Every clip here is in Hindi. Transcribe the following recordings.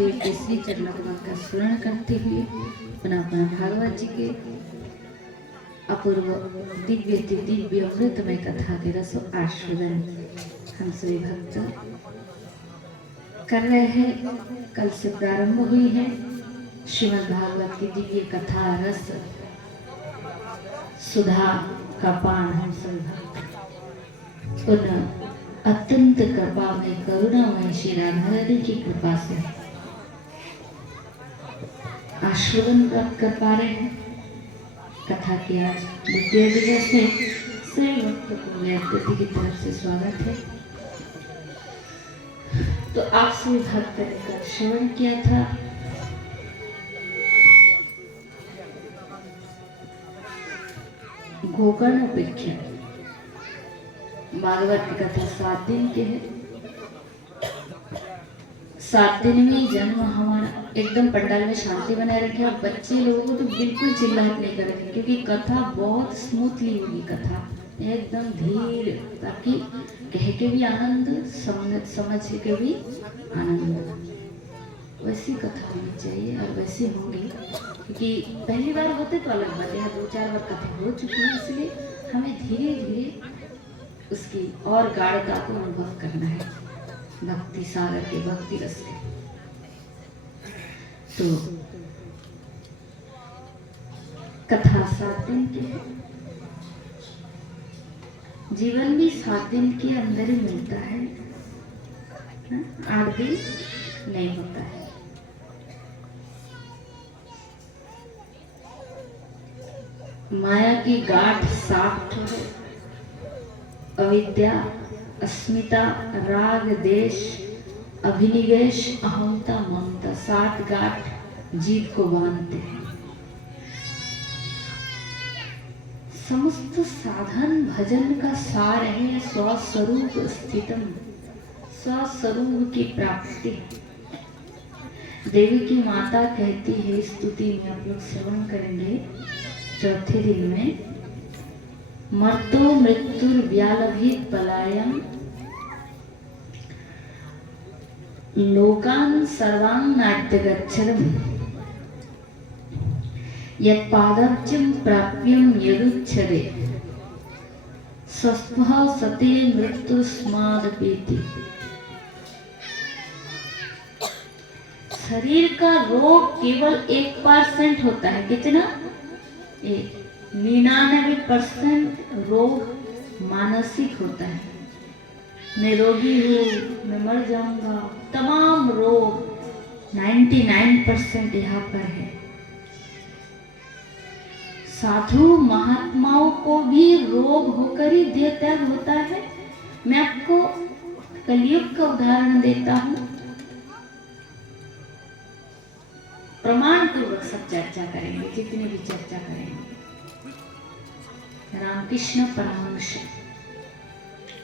महादेव के श्री चरणों का स्मरण करते हुए पुनः भागवत जी के अपूर्व दिव्य अमृतमय कथा के रस आस्वादन हम सभी भक्त कर रहे हैं। कल से प्रारंभ हुई है श्रीमद् भागवत की दिव्य कथा रस सुधा का पान हम सभी भक्त पुनः अत्यंत कृपा में करुणामय श्री राधारानी की कृपा से आस्वादन प्राप्त कर पा रहे हैं। कथा के आज द्वितीय दिवस है। सभी भक्तों को व्यापति की तरफ से स्वागत है। तो आप सभी भक्त ने कल श्रवण किया था गोकर्ण उपेक्षा। भागवत की कथा 7 दिन के है। 7 दिन में जन्म हमारा एकदम पंडाल में शांति बनाए रखे और बच्चे लोगों को तो बिल्कुल चिल्लाहट नहीं करेंगे क्योंकि कथा बहुत स्मूथली होगी। कथा एकदम धीरे ताकि कह के भी आनंद समझ के भी आनंद। वैसी कथा होनी चाहिए और वैसी होंगी क्योंकि पहली बार होते तो अलग बात है। 2-4 बार कथा हो चुकी है इसलिए हमें धीरे धीरे उसकी और गाढ़ता को अनुभव करना है भक्ति सागर के भक्ति रस के। तो कथा 7 दिन की है। जीवन भी 7 दिन के अंदर ही मिलता है, 8 दिन नहीं होता है। माया की गांठ 7 है। अविद्या, अस्मिता, राग, देश, अभिनिवेश, अहंता, ममता 7 गांठ जीव को बांधते हैं। समस्त साधन भजन का सार है स्वस्वरूप स्थितम, स्वस्वरूप की प्राप्ति। देवी की माता कहती है, स्तुति में आप लोग श्रवण करेंगे 4थे दिन में, मर्तो मृत्युर्व्यालभित पलायम लोकान सर्वान् नाट्यगच्छरम् यत्पादब्जं प्राप्यं यदुच्छते स्वस्पः सते मृत्युस्मादपेति। शरीर का रोग केवल 1% होता है। कितना? 99% रोग मानसिक होता है। मैं रोगी हूँ, मैं मर जाऊंगा, तमाम रोग 99% यहाँ पर है। साधु महात्माओं को भी रोग होकर ही देह त्याग होता है। मैं आपको कलयुग का उदाहरण देता हूँ, प्रमाण पूर्वक सब चर्चा करेंगे, जितनी भी चर्चा करेंगे। रामकृष्ण परमहंस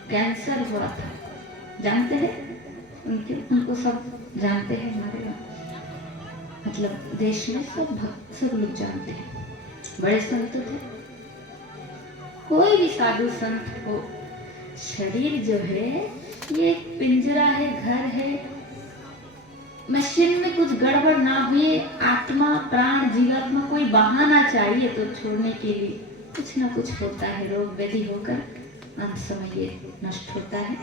कैंसर हुआ था, जानते हैं? उनको सब जानते हैं। हमारे मतलब देश में सब लोग जानते हैं। बड़े संत थे। कोई भी साधु संत हो, शरीर जो है ये एक पिंजरा है, घर है। मशीन में कुछ गड़बड़ ना हुए, आत्मा प्राण जीवात्मा कोई बहाना चाहिए तो छोड़ने के लिए कुछ ना कुछ होता है। रोग व्याधि होकर अंत समय ये नष्ट होता है।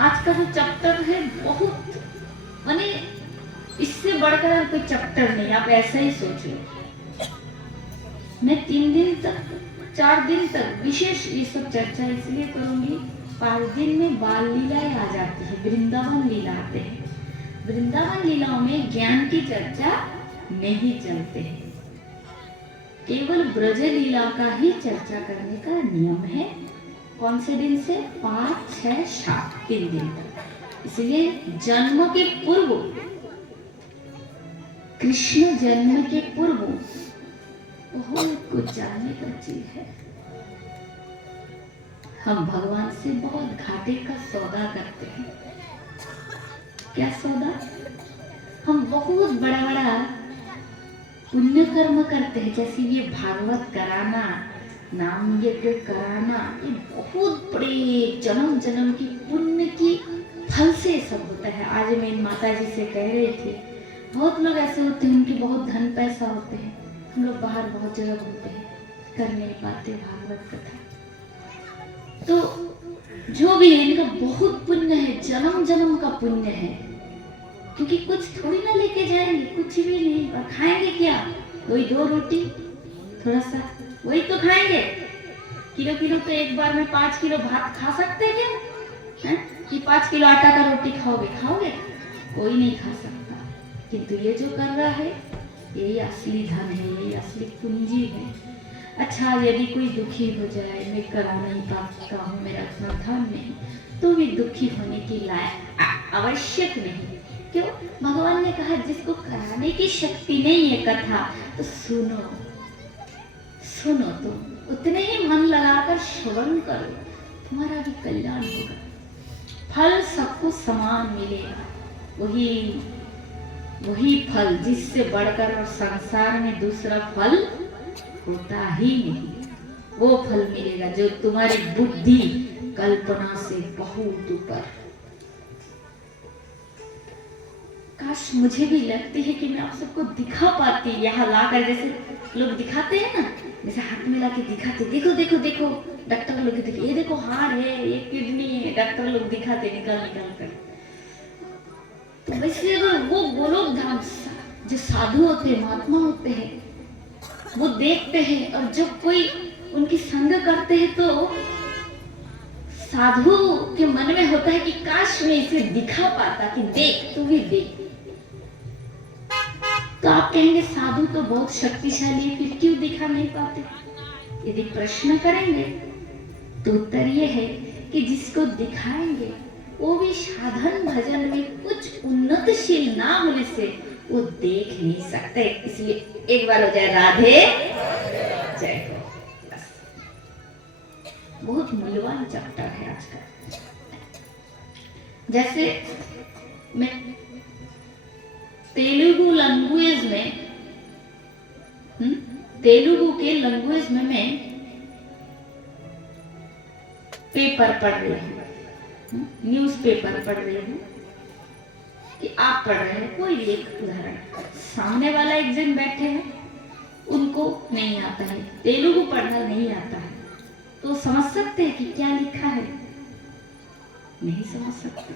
आज का जो चैप्टर है बहुत, माने इससे बढ़कर कोई चैप्टर नहीं। आप ऐसा ही सोच लो। मैं 3 दिन तक 4 दिन तक विशेष ये सब चर्चा इसलिए करूंगी। 5 दिन में बाल लीलाएं आ जाती है, वृंदावन लीला आते हैं। वृंदावन लीलाओं में ज्ञान की चर्चा नहीं चलते हैं, केवल ब्रज लीला का ही चर्चा करने का नियम है। कौन से दिन से? 5, 6, 7 3 दिन तक। इसलिए जन्म के पूर्व, कृष्ण जन्म के पूर्व बहुत कुछ जानने का चीज है। हम भगवान से बहुत घाटे का सौदा करते हैं। क्या सौदा? हम बहुत बड़ा बड़ा पुण्य कर्म करते हैं, जैसे ये भागवत कराना, नाम यज्ञ कराना ये बहुत बड़े जन्म जन्म की पुण्य की फल से सब होता है। आज मैं माता जी से कह रही थी, बहुत लोग ऐसे होते हैं उनके बहुत धन पैसा होते हैं, हम लोग बाहर बहुत जगह घूमते हैं, कर नहीं पाते भागवत कथा। तो जो भी है इनका बहुत पुण्य है, जन्म जन्म का पुण्य है, क्योंकि कुछ थोड़ी ना लेके जाएंगे, कुछ भी नहीं। और खाएंगे क्या? वही 2 रोटी थोड़ा सा, वही तो खाएंगे। किलो किलो तो एक बार में 5 किलो भात खा सकते हैं क्या? कि 5 किलो आटा का रोटी खाओगे? कोई नहीं खा सकता। किंतु ये जो कर रहा है यही असली धन है, यही असली पूंजी है। अच्छा, यदि कोई दुखी हो जाए, मैं करा नहीं पाता हूँ, मेरा इतना धन नहीं, तो भी दुखी होने की लायक आवश्यक नहीं। क्यों? भगवान ने कहा जिसको कराने की शक्ति नहीं है कथा, तो सुनो तुम उतने ही मन लगाकर श्रवण करो, तुम्हारा भी कल्याण होगा। फल सबको समान मिलेगा, वही फल जिससे बढ़कर और संसार में दूसरा फल होता ही नहीं। वो फल मिलेगा जो तुम्हारी बुद्धि कल्पना से बहुत ऊपर। काश मुझे भी लगती है कि मैं आप सबको दिखा पाती, यहाँ लाकर जैसे लोग दिखाते हैं ना, जैसे हाथ में लाके दिखाते, देखो देखो देखो, डॉक्टर लोग दिखाते, ये देखो हार्ट है, ये किडनी है, डॉक्टर लोग दिखाते निकाल कर। तो वैसे अगर वो गोलोक धाम जो साधु होते हैं, महात्मा होते हैं, वो देखते हैं, और जब कोई उनकी संग करते हैं तो साधु के मन में होता है कि काश मैं इसे दिखा पाता, कि देख तू भी देख। तो आप कहेंगे साधु तो बहुत शक्तिशाली है, फिर क्यों दिखा नहीं पाते? यदि प्रश्न करेंगे तो उत्तर ये है कि जिसको दिखाएंगे वो भी साधन भजन में कुछ उन्नतशील ना होने से वो देख नहीं सकते। इसलिए एक बार हो जाए राधे जय हो। बहुत मूल्यवान चैप्टर है आज का। जैसे मैं तेलुगु लैंग्वेज में, तेलुगु के लैंग्वेज में मैं पेपर पढ़ रही हूँ, न्यूज पेपर पढ़ रही हूँ, कि आप पढ़ रहे हैं कोई एक उदाहरण, सामने वाला एक जन बैठे हैं, उनको नहीं आता है, तेलुगु पढ़ना नहीं आता है, तो समझ सकते हैं कि क्या लिखा है? नहीं समझ सकते,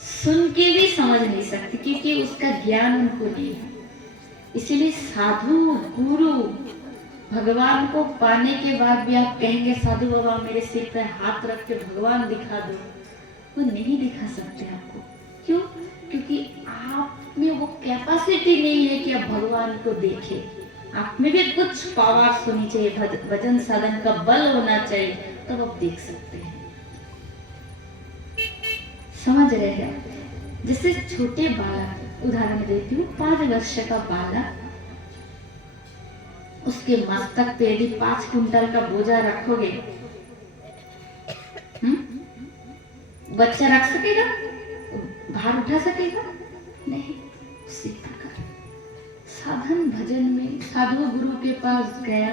सुन के भी समझ नहीं सकते, क्योंकि उसका ज्ञान उनको नहीं है। इसीलिए साधु गुरु भगवान को पाने के बाद भी आप कहेंगे साधु बाबा मेरे सिर पर हाथ रख के भगवान दिखा दो, वो नहीं दिखा सकते आपको। क्यों? क्योंकि आप में वो कैपेसिटी नहीं है कि आप भगवान को देखें। आप में भी कुछ पावर्स होनी चाहिए, भजन साधन का बल होना चाहिए, तब आप देख सकते हैं। समझ रहे हैं? जैसे छोटे बालक, उदाहरण देती हूँ, 5 वर्ष का बालक, उसके मस्तक पे यदि 5 कुंटल का बोझा रखोगे, बच्चा रख सकेगा? भार उठा सकेगा? नहीं। उसी प्रकार साधन भजन में साधु गुरु के पास गया,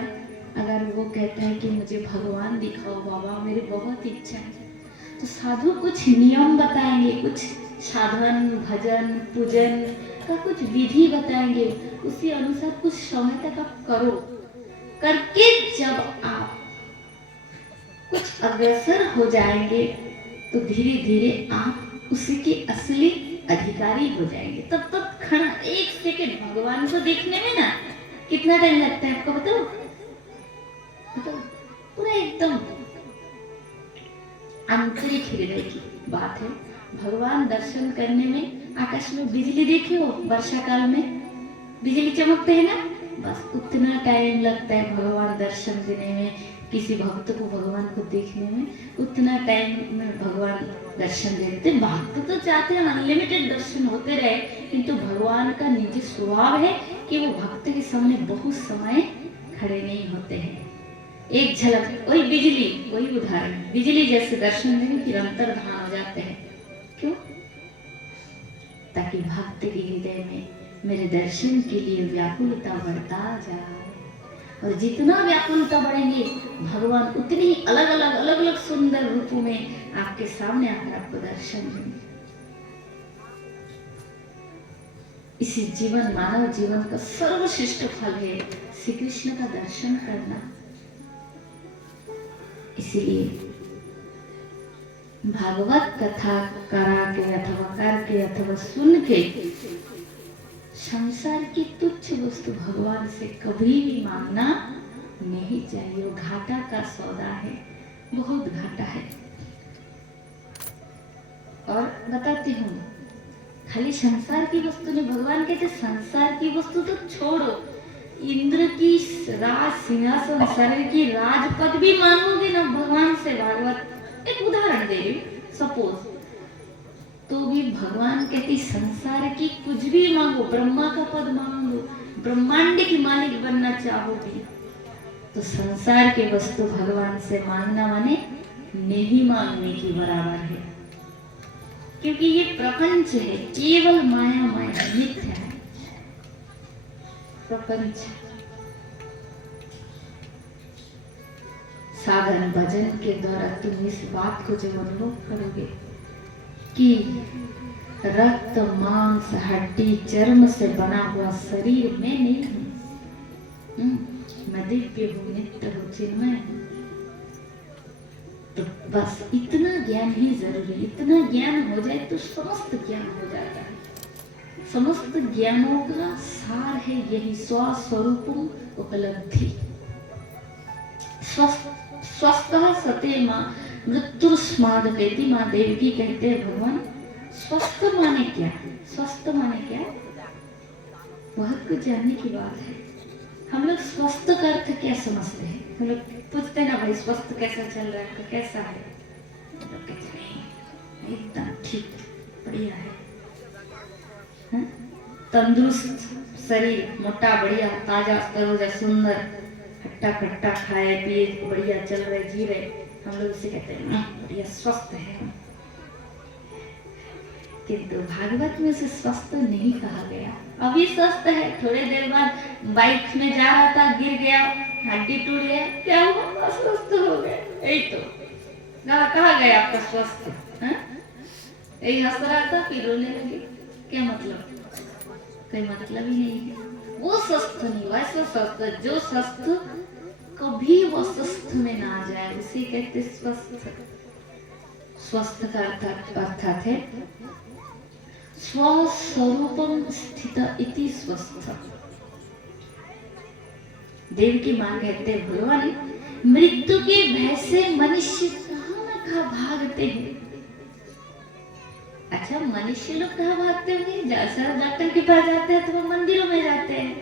अगर वो कहता है कि मुझे भगवान दिखाओ बाबा, मेरी बहुत इच्छा है, तो साधु कुछ नियम बताएंगे, कुछ साधन भजन पूजन का कुछ विधि बताएंगे, उसी अनुसार कुछ समय तक आप करो। करके जब आप कुछ अग्रसर हो जाएंगे तो धीरे धीरे आप उसी के असली अधिकारी हो जाएंगे। तब तक खड़ा 1 सेकंड भगवान को देखने में ना कितना टाइम लगता है आपको बताओ? पूरा एकदम आंतरिक हृदय की बात है। भगवान दर्शन करने में आकाश में बिजली देखे हो, वर्षा काल में बिजली चमकते है ना, बस उतना टाइम लगता है भगवान दर्शन देने में, किसी भक्त को भगवान को देखने में उतना टाइम में भगवान दर्शन देते। भक्त तो चाहते हैं अनलिमिटेड दर्शन होते रहे, किंतु भगवान का निजी स्वभाव है कि वो भक्त के सामने बहुत समय खड़े नहीं होते हैं। एक झलक, वही बिजली, वही उदाहरण, बिजली जैसे दर्शन देने फिर अंतर्धान हो जाते हैं। क्यों? ताकि भक्त के हृदय में मेरे दर्शन के लिए व्याकुलता बढ़ता जाए। और जितना व्याकुलता बढ़ेंगे भगवान उतनी ही अलग अलग सुंदर रूपों में आपके सामने आकर आपको दर्शन देंगे। इसी जीवन, मानव जीवन का सर्वश्रेष्ठ फल है श्री कृष्ण का दर्शन करना। इसीलिए भागवत कथा करा के अथवा करके अथवा सुन के संसार की तुच्छ वस्तु भगवान से कभी भी मांगना नहीं चाहिए। वो घाटा का सौदा है, बहुत घाटा है। और बताती हूँ, खाली संसार की वस्तु नहीं, भगवान कहते संसार की वस्तु तो छोड़ो, इंद्र की राज सिंहासन, शरीर की राजपद भी मांगोगे ना भगवान से, भागवत एक उदाहरण दे रही, सपोज, तो भी भगवान कहती संसार की कुछ भी मांगो, ब्रह्मा का पद मांगो, ब्रह्मांड की मालिक बनना चाहोगे, तो संसार के वस्तु भगवान से मांगना माने नहीं मांगने की बराबर है। क्योंकि ये प्रपंच है, केवल मायामय नित्य है प्रपंच। साधन भजन के द्वारा तुम इस बात को जब अनुभव करोगे कि रक्त मांस हड्डी चर्म से बना हुआ शरीर मैं नहीं हूं, मैं दिव्य हूं, नित्य हूं, चिन्मय हूं, तो बस इतना ज्ञान ही जरूरी। इतना ज्ञान हो जाए तो समस्त ज्ञान हो जाता है। समस्त ज्ञानों का सार है यही स्वस्वरूपम उपलब्धि। स्वस्थ सते मां मृत्युस्मादपेति, मां देवकी कहते हैं भगवान स्वस्थ माने क्या? स्वस्थ माने क्या? बहुत कुछ जानने की बात है। हम लोग स्वस्थ का अर्थ क्या समझते हैं? हम लोग पूछते हैं ना, भाई स्वस्थ कैसा चल रहा है, कैसा है? तो लोग कहते नहीं, एकदम ठीक, बढ़िया है, तंदुरुस्त शरीर, मोटा, बढ़िया, ताजा, तरोजा, सुंदर, खट्टा खट्टा खाए पिए, बढ़िया चल रहे, जी रहे, हम लोग उसे कहते हैं बढ़िया स्वस्थ है। किंतु भागवत में उसे स्वस्थ नहीं कहा गया। अभी स्वस्थ है, थोड़े देर बाद बाइक में जा रहा था, गिर गया, हड्डी टूट गया, क्या हुआ? स्वस्थ हो गया। यही तो कहा गया आपका स्वस्थ, यही हंस रहा था फिर रोने लगे, क्या मतलब? कोई मतलब ही नहीं है। वो स्वस्थ नहीं, वैसे स्वस्थ, जो स्वस्थ कभी वो स्वस्थ में ना जाए उसे कहते स्वस्थ। स्वस्थ का अर्थात है स्वस्वरूपम स्थित इति स्वस्थ। देव की मां कहते हैं भगवान मृत्यु के भय से मनुष्य कहां न कहां भागते हैं। अच्छा, मनुष्य लोग कहां भागते हैं? जैसा डॉक्टर के पास जाते हैं तो वो मंदिरों में जाते हैं।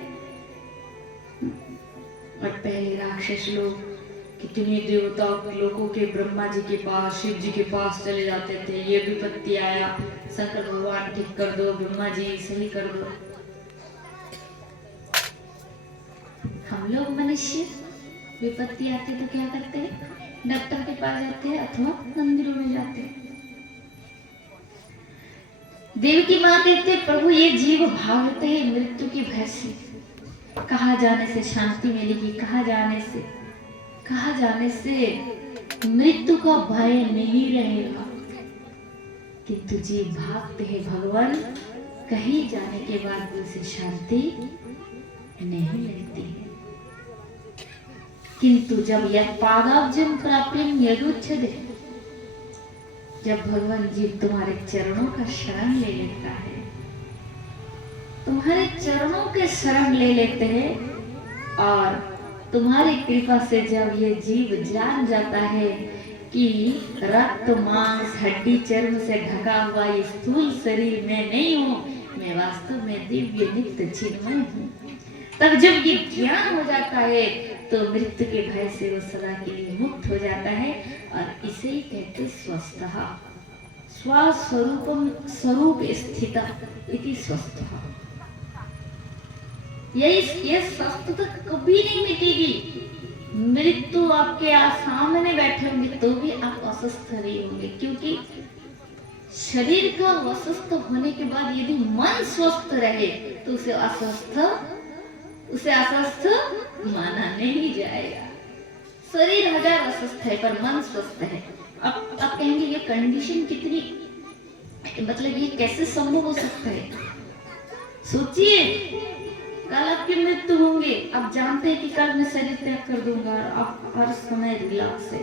और पहले राक्षस लोग कितने देवताओं लोगों के, ब्रह्मा जी के पास, शिव जी के पास चले जाते थे। ये विपत्ति आया, शंकर भगवान ठीक कर दो, ब्रह्मा जी सही कर दो। हम लोग मनुष्य विपत्ति आते तो क्या करते हैं? डॉक्टर के पास जाते हैं अथवा मंदिरों में जाते हैं। देव की मां कहते प्रभु ये जीव भागते हैं मृत्यु की भय से। कहाँ जाने से शांति मिलेगी? कहाँ जाने से मृत्यु का भय नहीं रहेगा। किंतु जीव भागते हैं भगवान, कहीं जाने के बाद भी उसे शांति नहीं मिलती है। किंतु जब यह पादाब्जम प्राप्यम यदुच्छते, जब भगवान जीव तुम्हारे चरणों का शरण ले लेता है, तुम्हारे चरणों के शरण ले लेते हैं, और तुम्हारी कृपा से जब ये जीव जान जाता है कि रक्त मांस हड्डी चर्म से ढका हुआ ये स्थूल शरीर में नहीं हूँ, मैं वास्तव में दिव्य नित्य चिन्मय हूँ, तब जब ये ज्ञान हो जाता है तो मृत्यु के भय से वो सदा के लिए मुक्त हो जाता है। और इसे ही कहते स्वस्थः, स्वस्वरूपम स्वरूप स्थित इति स्वस्थः। ये स्वस्थता कभी नहीं मिटेगी। मृत्यु आपके सामने बैठे होंगे तो भी आप अस्वस्थ नहीं होंगे, क्योंकि शरीर का अस्वस्थ होने के बाद यदि मन स्वस्थ रहे तो उसे अस्वस्थ उसे अस्वस्थ माना नहीं जाएगा। शरीर हजार अस्वस्थ है पर मन स्वस्थ है। अब कहेंगे ये कंडीशन कितनी, मतलब ये कैसे संभव हो सकता है? सोचिए, कल आपकी मृत्यु होंगे, आप जानते हैं कि कल मैं शरीर त्याग कर दूंगा, आप हर समय रिलैक्स है,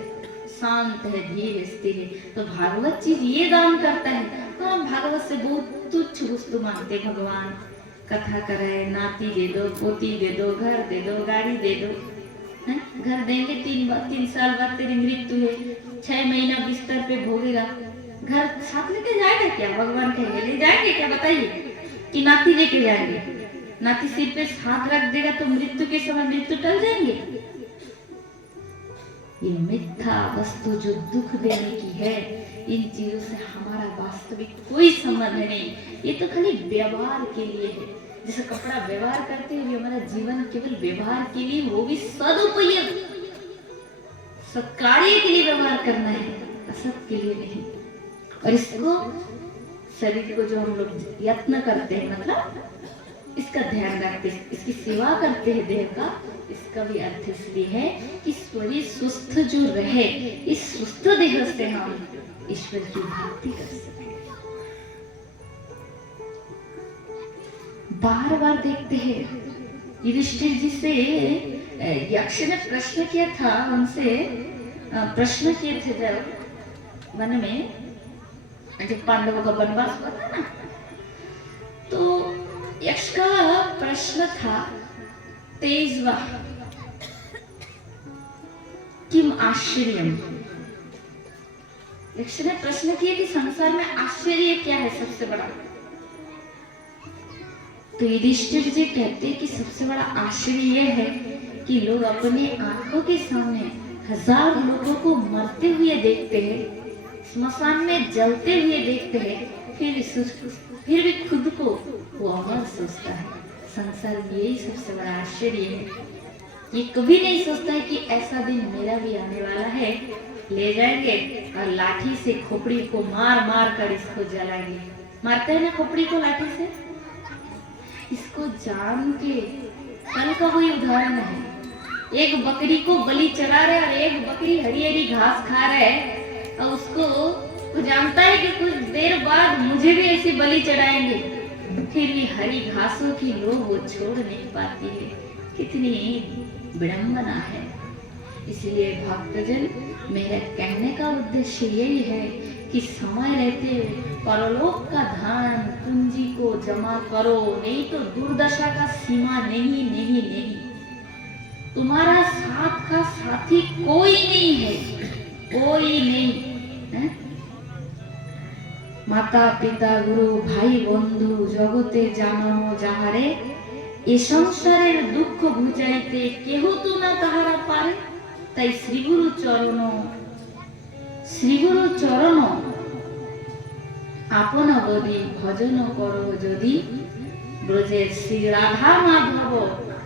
शांत है, धीरे स्थिर है। तो भागवत चीज ये दान करता है। तो हम भागवत से बहुत तुच्छ वस्तु मानते, भगवान कथा कराए, नाती दे दो, पोती दे दो, घर दे दो, गाड़ी दे दो, है? घर देंगे 3 साल बाद तेरी मृत्यु है, 6 महीना बिस्तर पे भोगेगा, घर साथ लेके जाएगा क्या? भगवान कहेंगे ले जाएंगे क्या? बताइए, कि नाती लेके जाएंगे? नाती सिर पे हाथ रख देगा तो मृत्यु के समय मृत्यु टल जाएंगे? ये मिथ्या वस्तु जो दुख देने की है, इन चीजों से हमारा वास्तविक कोई संबंध नहीं। ये तो खाली व्यवहार के लिए है। जैसे कपड़ा व्यवहार करते हुए हमारा जीवन केवल व्यवहार के लिए, वो भी सदुपयोग, सत्कार्य के लिए व्यवहार करना है, असत के लिए नहीं। और इसको, शरीर को जो हम लोग यत्न करते हैं, मतलब इसका ध्यान रखते हैं, इसकी सेवा करते हैं देह का, इसका भी अर्थ इसलिए है कि शरीर स्वस्थ जो रहे, इस स्वस्थ देह से हम ईश्वर की भक्ति कर सकें। बार बार देखते हैं, युधिष्ठिर जी से यक्ष ने प्रश्न किया था, उनसे प्रश्न किए थे जब वन में, जब पांडवों का वनवास हुआ था ना, तो यक्ष का प्रश्न था 23वां, किम आश्चर्यम। यक्ष ने प्रश्न किया कि संसार में आश्चर्य क्या है सबसे बड़ा? तो युधिष्ठिर जी कहते हैं कि सबसे बड़ा आश्चर्य यह है कि लोग अपने आंखों के सामने 1000 लोगों को मरते हुए देखते हैं, स्मशान में जलते हुए देखते हैं, फिर भी खुद को वो अमर सोचता है। संसार में यही सबसे बड़ा आश्चर्य है। ये कभी नहीं सोचता है कि ऐसा दिन मेरा भी आने वाला है, ले जाएंगे और लाठी से खोपड़ी को मार मार कर इसको जलाएंगे। मारते हैं ना खोपड़ी को लाठी से, इसको जान के। कल का वही उदाहरण है, एक बकरी को बलि चढ़ा रहे और एक बकरी हरी हरी घास खा रहे, और उसको वो जानता है कि कुछ देर बाद मुझे भी ऐसी बलि चढ़ाएंगे, फिर भी हरी घासों की लोभ वो छोड़ नहीं पाती है। कितनी विडंबना है। इसलिए भक्तजन, मेरा कहने का उद्देश्य यही है कि समय रहते परलोक का धन पूंजी को जमा करो, नहीं तो दुर्दशा का सीमा नहीं नहीं नहीं। तुम्हारा साथ का साथी कोई नहीं है, कोई नहीं है? माता पिता गुरु भाई बंधु जगते जानो जाहारे, ए संसारेर दुख बुझाइते केह तो ना ताहारा पारे। ताई श्रीगुरु चरण आपन बदी भजन करो जदि, ब्रजेर श्री राधा माधव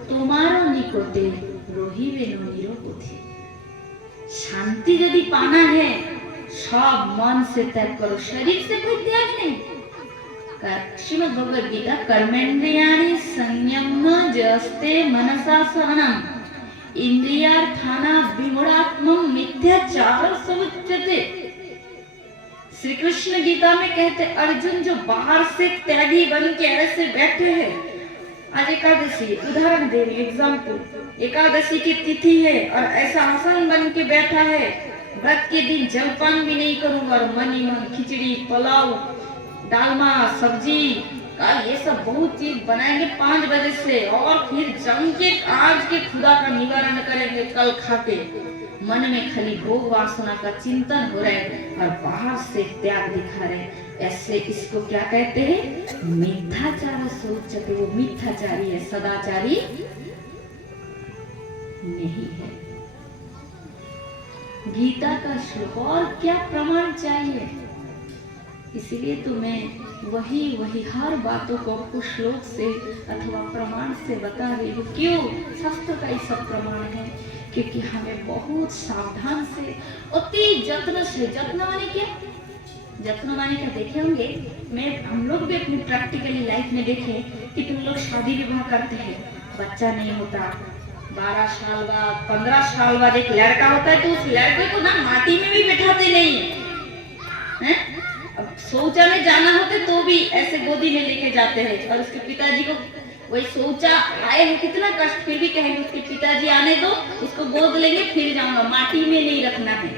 तुम्हारो निकटे रहिबे निरपथी। शांति यदि पाना है, सब मन से त्याग करो, शरीर से कोई त्याग नहीं। श्रीमद् भगवद गीता, कर्मेन्द्रियाणि संयम्य जस्ते मनसा शरणम, इंद्रियार्थाना विमूढ़ात्मं मिथ्याचार समुच्यते। श्री कृष्ण गीता में कहते, अर्जुन जो बाहर से त्यागी बन के ऐसे बैठे हैं, आज एकादशी, उदाहरण दे रही एग्जाम्पल, एकादशी की तिथि है और ऐसा आसन बन के बैठा है, व्रत के दिन जलपान भी नहीं करूंगा और मन ही मन खिचड़ी पुलाव डालमा सब्जी का ये सब बहुत चीज बनाएंगे 5 बजे से, और फिर जम के आज के खुदा का निवारण करेंगे कल खा के। मन में खाली भोग वासना का चिंतन हो रहा है और बाहर से त्याग दिखा रहे हैं। ऐसे इसको क्या कहते हैं? मिथ्याचार सोचते। वो मिथ्याचारी है, सदाचारी नहीं है। गीता का श्लोक, और क्या प्रमाण चाहिए? इसीलिए तो मैं वही हर बातों को आपको श्लोक से अथवा प्रमाण से बता रही हूँ। क्यों? शास्त्र का ही सब प्रमाण है, क्योंकि हमें बहुत सावधान से, अति जत्न से, जत्न माने क्या? जत्न माने क्या देखे होंगे, हम लोग भी अपनी प्रैक्टिकली लाइफ में देखे कि तुम लोग शादी विवाह करते हैं बच्चा नहीं होता, 12 साल बाद 15 साल बाद एक लड़का होता है, तो उस लड़के को ना माटी में भी बैठाते नहीं है, अब शौचा में जाना होता तो भी ऐसे गोदी में लेके जाते हैं। और उसके पिताजी को वही शौचा आए हैं कितना कष्ट, फिर भी कहेंगे उसके पिताजी आने दो, उसको गोद लेंगे फिर जाऊंगा, माटी में नहीं रखना है।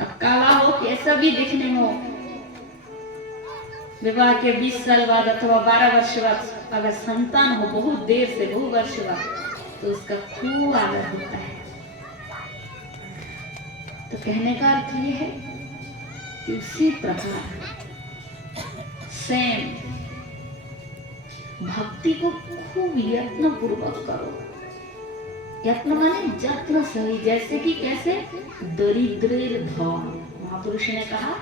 अब काला हो कैसा भी दिखने में हो, विवाह के 20 साल बाद अथवा 12 वर्ष बाद अगर संतान हो, बहुत देर से बहु वर्ष बाद, तो उसका खूब आदर होता है। तो कहने का अर्थ ये है कि उसी प्रकार सेम भक्ति को खूब यत्न पूर्वक करो। यत्न माने जत्न सही, जैसे कि कैसे दरिद्र धन, महापुरुष ने कहा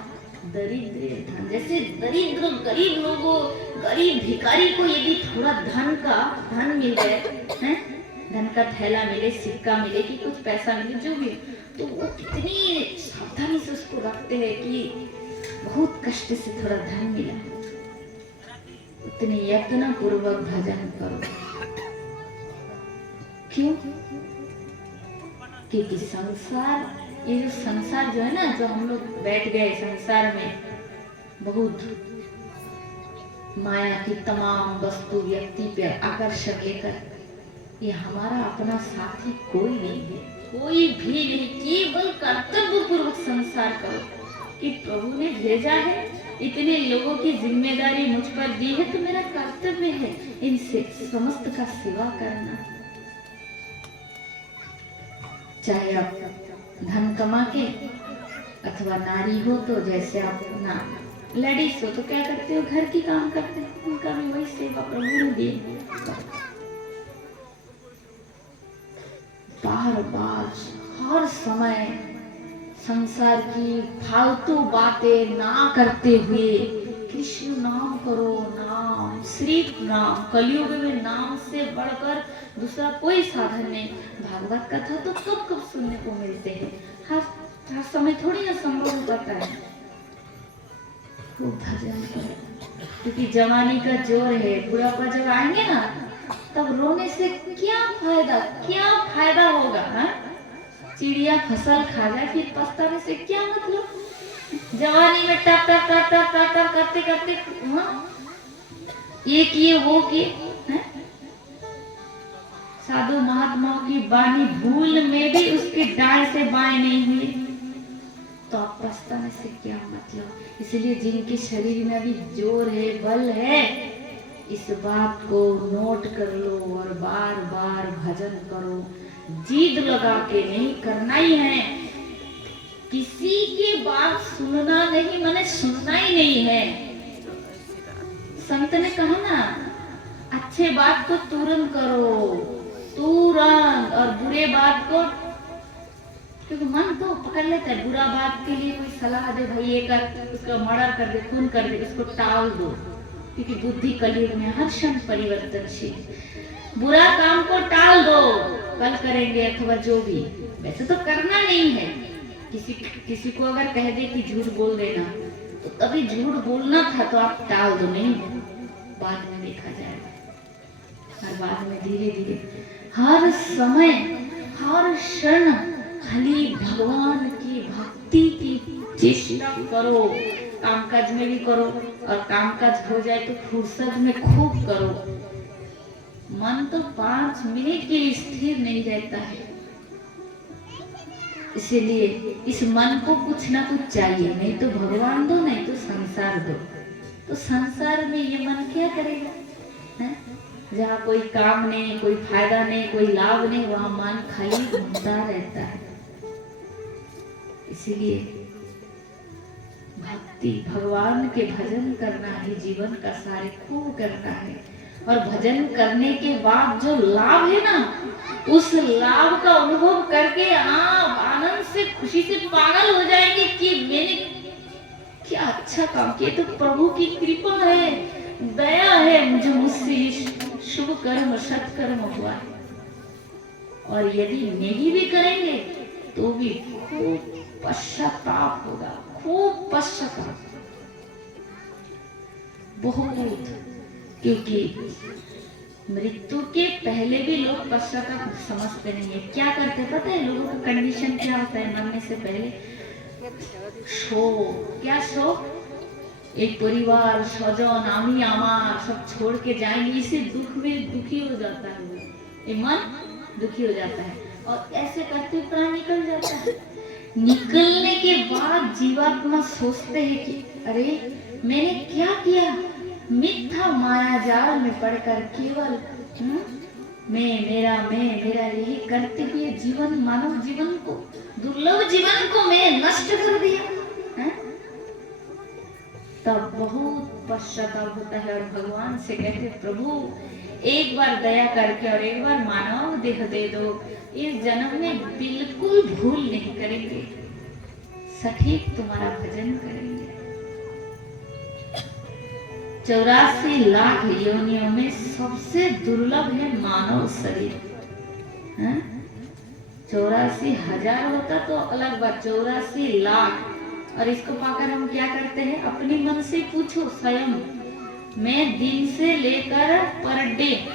दरिद्र धन, जैसे दरिद्र गरीब लोगों, गरीब भिखारी को यदि थोड़ा धन मिल जाए, धन का थैला मिले, सिक्का मिले कि कुछ पैसा मिले, जो भी, तो वो कितनी सावधानी से उसको रखते हैं कि बहुत कष्ट से थोड़ा धन मिला। उतने यत्न पूर्वक भजन करो। क्यों? क्योंकि संसार, ये जो संसार जो है ना, जो हम लोग बैठ गए संसार में, बहुत माया की तमाम वस्तु व्यक्ति पे आकर्षण लेकर, ये हमारा अपना साथी कोई नहीं है, कोई भी नहीं। केवल कर्तव्य पूर्वक संसार करो कि प्रभु ने भेजा है, इतने लोगों की जिम्मेदारी मुझ पर दी है, तो मेरा कर्तव्य है इनसे समस्त का सेवा करना। चाहे आप धन कमा के, अथवा नारी हो तो जैसे आप ना लेडीज हो तो क्या करते हो, घर की काम करते हैं, उनका भी वही सेवा प्रभु ने दी। बार बार हर समय संसार की फालतू बातें ना करते हुए कृष्ण नाम करो, नाम सिर्फ नाम। कलयुग में नाम से बढ़कर दूसरा कोई साधन नहीं। भागवत कथा तो कब कब सुनने को मिलते हैं, हर समय थोड़ी ना संभव हो पाता है। खूब भजन करो, क्योंकि जवानी का जोर है, बुढ़ापा जब आएंगे ना, तब रोने से क्या फायदा होगा, हा? चिड़िया फसल खा जाए फिर पछताने से क्या मतलब। जवानी में टप टप टप टप टप टप करते करते ये किए वो किए। साधु महात्माओं की वाणी भूल में भी उसके दाएं से बाएं नहीं हुई, तो आप पछताने से क्या मतलब। इसलिए जिनके शरीर में भी जोर है, बल है, इस बात को नोट कर लो और बार बार भजन करो। जिद लगा के नहीं, करना ही है। किसी की बात सुनना नहीं, माने सुनना ही नहीं है। संत ने कहा ना, अच्छे बात को तुरंत करो, तुरंत, और बुरे बात को, क्योंकि मन तो पकड़ लेता है। बुरा बात के लिए कोई सलाह दे, भाई ये कर, उसका मर्डर कर दे, खून कर दे, इसको टाल दो, क्योंकि बुद्धि कलयुग में हर क्षण परिवर्तनशील। बुरा काम को टाल दो, कल करेंगे अथवा जो भी, वैसे तो करना नहीं है। किसी को अगर कह दे कि झूठ बोल देना, तो तभी झूठ बोलना था तो आप टाल दो, नहीं बाद में देखा जाएगा। और बाद में धीरे धीरे हर समय हर क्षण खाली भगवान की भक्ति की चेष्टा करो। कामकाज में भी करो, और कामकाज हो जाए तो फुर्सत में खूब करो। मन तो 5 मिनट के लिए स्थिर नहीं रहता है, इसलिए इस मन को कुछ ना कुछ चाहिए, नहीं तो भगवान दो, नहीं तो संसार दो। तो संसार में ये मन क्या करेगा, है? जहाँ कोई काम नहीं, कोई फायदा नहीं, कोई लाभ नहीं, वहाँ मन खाली घूमता रहता है। इसीलिए भक्ति, भगवान के भजन करना ही जीवन का सार, खूब करना है। और भजन करने के बाद जो लाभ है ना, उस लाभ का अनुभव करके आप आनंद से, खुशी से पागल हो जाएंगे कि मैंने क्या अच्छा काम किया। तो प्रभु की कृपा है, दया है, मुझसे शुभ कर्म सत्कर्म हुआ है। और यदि नहीं भी करेंगे तो भी खूब पश्चाताप होगा, खूब पश्चाताप, बहुत। क्योंकि मृत्यु के पहले भी लोग पश्चाताप समझते नहीं है। क्या करते पता है लोगों का कंडीशन क्या होता है मरने से पहले? शोक। क्या शोक? एक परिवार स्वजन आमी आमार सब छोड़ के जाएंगे, इसे दुख में दुखी हो जाता है वो, ये मन दुखी हो जाता है और ऐसे करते प्राण निकल जाता है। निकलने के बाद जीवात्मा सोचते हैं कि अरे मैंने क्या किया, मिथ्या माया जाल में पड़कर केवल मैं मेरा यही करते हुए जीवन, मानव जीवन को, दुर्लभ जीवन को मैं नष्ट कर दिया है? तब बहुत पश्चाताप होता है और भगवान से कहते प्रभु एक बार दया करके और एक बार मानव देह दे दो, इस जन्म में बिल्कुल भूल नहीं करेंगे, सटीक तुम्हारा भजन करेंगे। 84 लाख योनियों में सबसे दुर्लभ है मानव शरीर। 84,000 होता तो अलग बात, 84 लाख। और इसको पाकर हम क्या करते हैं? अपने मन से पूछो स्वयं, मैं दिन से लेकर पर डे